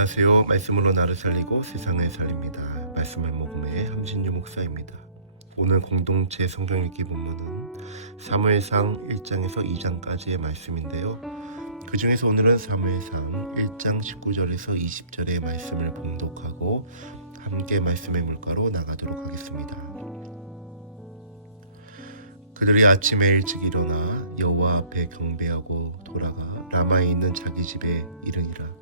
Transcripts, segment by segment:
안녕하세요. 말씀으로 나를 살리고 세상을 살립니다. 말씀을 먹음의 함진유 목사입니다. 오늘 공동체 성경 읽기 본문은 사무엘상 1장에서 2장까지의 말씀인데요. 그 중에서 오늘은 사무엘상 1장 19절에서 20절의 말씀을 봉독하고 함께 말씀의 물가로 나가도록 하겠습니다. 그들이 아침에 일찍 일어나 여호와 앞에 경배하고 돌아가 라마에 있는 자기 집에 이르니라.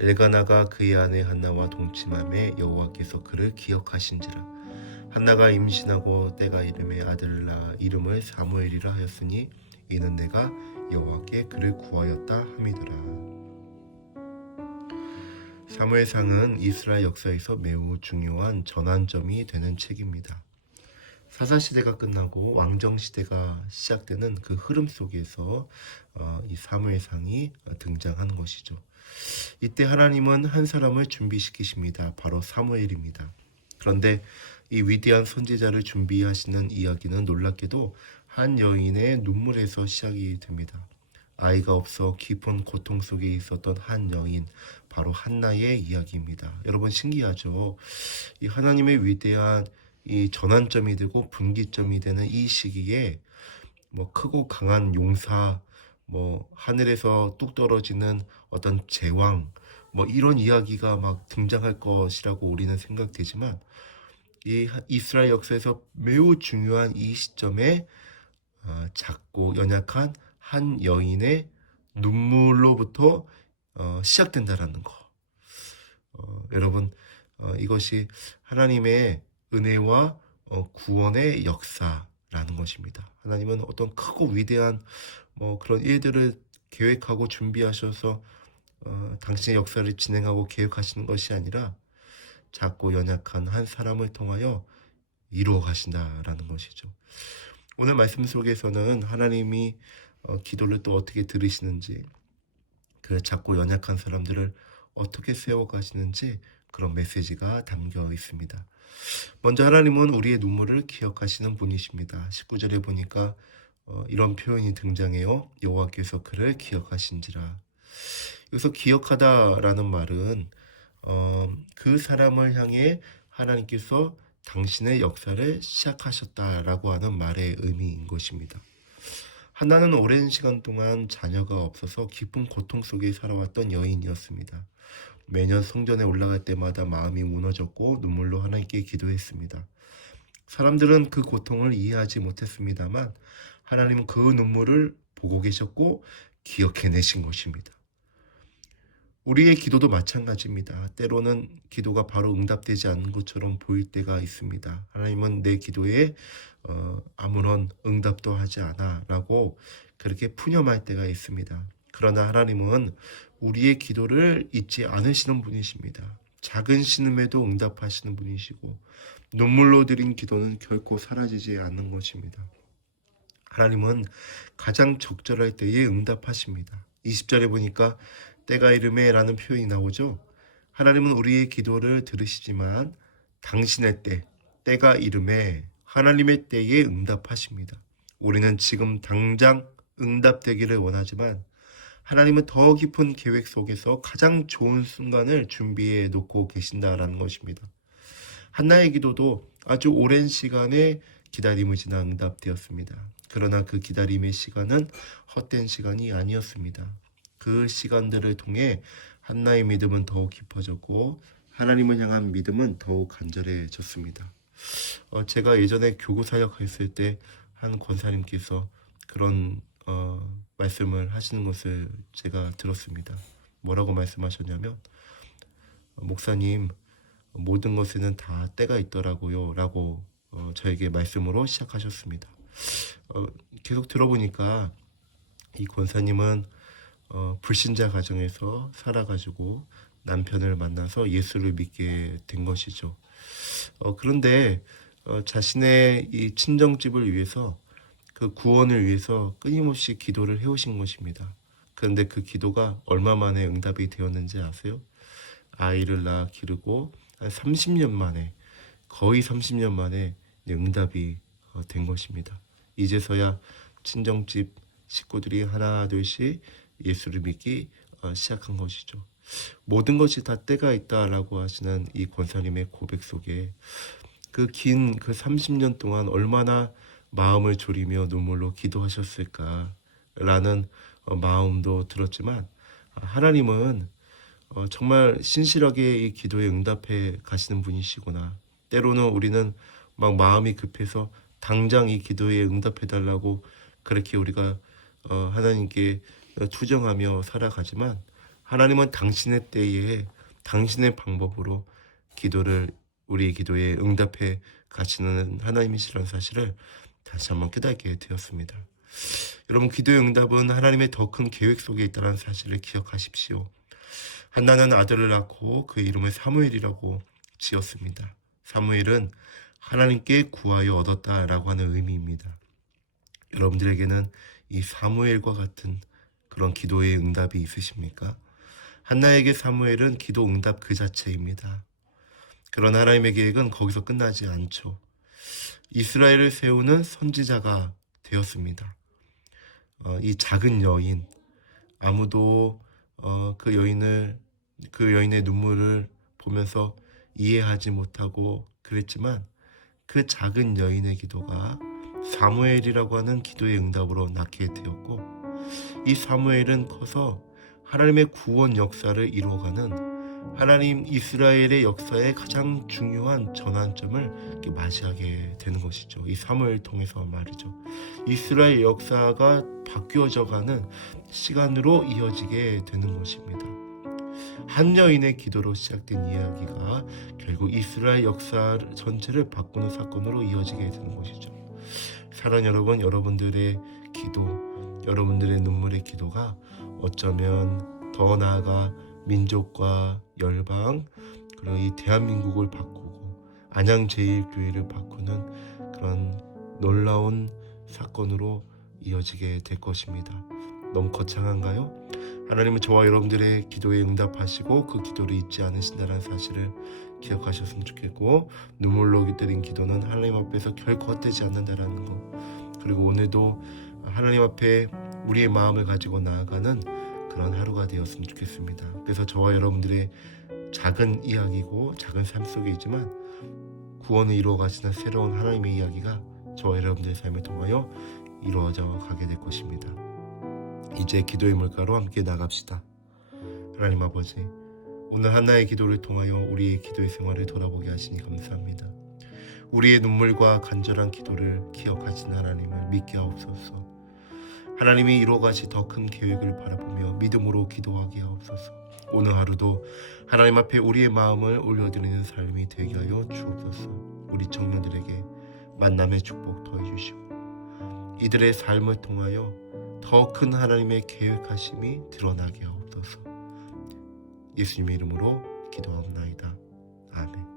엘가나가 그의 아내 한나와 동침함에 여호와께서 그를 기억하신지라. 한나가 임신하고 때가 이름에 아들을 낳아 이름을 사무엘이라 하였으니 이는 내가 여호와께 그를 구하였다 함이더라. 사무엘상은 이스라엘 역사에서 매우 중요한 전환점이 되는 책입니다. 사사시대가 끝나고 왕정시대가 시작되는 그 흐름 속에서 이 사무엘상이 등장하는 것이죠. 이때 하나님은 한 사람을 준비시키십니다. 바로 사무엘입니다. 그런데 이 위대한 선지자를 준비하시는 이야기는 놀랍게도 한 여인의 눈물에서 시작이 됩니다. 아이가 없어 깊은 고통 속에 있었던 한 여인, 바로 한나의 이야기입니다. 여러분 신기하죠? 이 하나님의 위대한 이 전환점이 되고 분기점이 되는 이 시기에 크고 강한 용사, 하늘에서 뚝 떨어지는 어떤 제왕, 이런 이야기가 막 등장할 것이라고 우리는 생각되지만 이 이스라엘 역사에서 매우 중요한 이 시점에 작고 연약한 한 여인의 눈물로부터 시작된다라는 거. 여러분 이것이 하나님의 은혜와 구원의 역사라는 것입니다. 하나님은 어떤 크고 위대한 그런 일들을 계획하고 준비하셔서 당신의 역사를 진행하고 계획하시는 것이 아니라 작고 연약한 한 사람을 통하여 이루어 가신다라는 것이죠. 오늘 말씀 속에서는 하나님이 기도를 또 어떻게 들으시는지, 그 작고 연약한 사람들을 어떻게 세워가시는지 그런 메시지가 담겨 있습니다. 먼저 하나님은 우리의 눈물을 기억하시는 분이십니다. 19절에 보니까 이런 표현이 등장해요. 여호와께서 그를 기억하신지라. 여기서 기억하다라는 말은 그 사람을 향해 하나님께서 당신의 역사를 시작하셨다라고 하는 말의 의미인 것입니다. 한나는 오랜 시간 동안 자녀가 없어서 깊은 고통 속에 살아왔던 여인이었습니다. 매년 성전에 올라갈 때마다 마음이 무너졌고 눈물로 하나님께 기도했습니다. 사람들은 그 고통을 이해하지 못했습니다만 하나님은 그 눈물을 보고 계셨고 기억해내신 것입니다. 우리의 기도도 마찬가지입니다. 때로는 기도가 바로 응답되지 않는 것처럼 보일 때가 있습니다. 하나님은 내 기도에 아무런 응답도 하지 않아 라고 그렇게 푸념할 때가 있습니다. 그러나 하나님은 우리의 기도를 잊지 않으시는 분이십니다. 작은 신음에도 응답하시는 분이시고 눈물로 드린 기도는 결코 사라지지 않는 것입니다. 하나님은 가장 적절할 때에 응답하십니다. 20절에 보니까 때가 이름에 라는 표현이 나오죠. 하나님은 우리의 기도를 들으시지만 당신의 때가 이름에 하나님의 때에 응답하십니다. 우리는 지금 당장 응답되기를 원하지만 하나님은 더 깊은 계획 속에서 가장 좋은 순간을 준비해 놓고 계신다라는 것입니다. 한나의 기도도 아주 오랜 시간의 기다림을 지나 응답되었습니다. 그러나 그 기다림의 시간은 헛된 시간이 아니었습니다. 그 시간들을 통해 한나의 믿음은 더욱 깊어졌고 하나님을 향한 믿음은 더욱 간절해졌습니다. 제가 예전에 교구 사역했을 때 한 권사님께서 그런 말씀을 하시는 것을 제가 들었습니다. 뭐라고 말씀하셨냐면 목사님 모든 것에는 다 때가 있더라고요 라고 저에게 말씀으로 시작하셨습니다. 계속 들어보니까 이 권사님은 불신자 가정에서 살아가지고 남편을 만나서 예수를 믿게 된 것이죠. 그런데 자신의 이 친정집을 위해서 그 구원을 위해서 끊임없이 기도를 해오신 것입니다. 그런데 그 기도가 얼마 만에 응답이 되었는지 아세요? 아이를 낳아 기르고 한 30년 만에, 거의 30년 만에 응답이 된 것입니다. 이제서야 친정집 식구들이 하나 둘씩 예수를 믿기 시작한 것이죠. 모든 것이 다 때가 있다라고 하시는 이 권사님의 고백 속에 그 긴 그 30년 동안 얼마나 마음을 졸이며 눈물로 기도하셨을까라는 마음도 들었지만, 하나님은 정말 신실하게 이 기도에 응답해 가시는 분이시구나. 때로는 우리는 막 마음이 급해서 당장 이 기도에 응답해 달라고 그렇게 우리가 하나님께 투정하며 살아가지만, 하나님은 당신의 때에 당신의 방법으로 우리의 기도에 응답해 가시는 하나님이시라는 사실을 다시 한번 깨닫게 되었습니다. 여러분, 기도의 응답은 하나님의 더 큰 계획 속에 있다는 사실을 기억하십시오. 한나는 아들을 낳고 그 이름을 사무엘이라고 지었습니다. 사무엘은 하나님께 구하여 얻었다라고 하는 의미입니다. 여러분들에게는 이 사무엘과 같은 그런 기도의 응답이 있으십니까? 한나에게 사무엘은 기도 응답 그 자체입니다. 그러나 하나님의 계획은 거기서 끝나지 않죠. 이스라엘을 세우는 선지자가 되었습니다. 이 작은 여인, 아무도 그 여인의 눈물을 보면서 이해하지 못하고 그랬지만, 그 작은 여인의 기도가 사무엘이라고 하는 기도의 응답으로 낳게 되었고, 이 사무엘은 커서 하나님의 구원 역사를 이루어가는 하나님 이스라엘의 역사의 가장 중요한 전환점을 맞이하게 되는 것이죠. 이 사무엘을 통해서 말이죠. 이스라엘 역사가 바뀌어져가는 시간으로 이어지게 되는 것입니다. 한 여인의 기도로 시작된 이야기가 결국 이스라엘 역사 전체를 바꾸는 사건으로 이어지게 되는 것이죠. 사랑하는 여러분, 여러분들의 기도, 여러분들의 눈물의 기도가 어쩌면 더 나아가 민족과 열방, 그리고 이 대한민국을 바꾸고 안양제일교회를 바꾸는 그런 놀라운 사건으로 이어지게 될 것입니다. 너무 거창한가요? 하나님은 저와 여러분들의 기도에 응답하시고 그 기도를 잊지 않으신다는 사실을 기억하셨으면 좋겠고, 눈물로 드린 기도는 하나님 앞에서 결코 헛되지 않는다는 것, 그리고 오늘도 하나님 앞에 우리의 마음을 가지고 나아가는 그런 하루가 되었으면 좋겠습니다. 그래서 저와 여러분들의 작은 이야기고 작은 삶 속에 있지만 구원을 이루어 가시는 새로운 하나님의 이야기가 저와 여러분들의 삶을 통하여 이루어져 가게 될 것입니다. 이제 기도의 물가로 함께 나갑시다. 하나님 아버지, 오늘 하나의 기도를 통하여 우리의 기도의 생활을 돌아보게 하시니 감사합니다. 우리의 눈물과 간절한 기도를 기억하신 하나님을 믿게 하옵소서. 하나님이 이루어가실 더 큰 계획을 바라보며 믿음으로 기도하게 하옵소서. 오늘 하루도 하나님 앞에 우리의 마음을 올려드리는 삶이 되게 하여 주옵소서. 우리 청년들에게 만남의 축복 더해 주시고 이들의 삶을 통하여 더 큰 하나님의 계획하심이 드러나게 하옵소서. 예수님의 이름으로 기도하옵나이다. 아멘.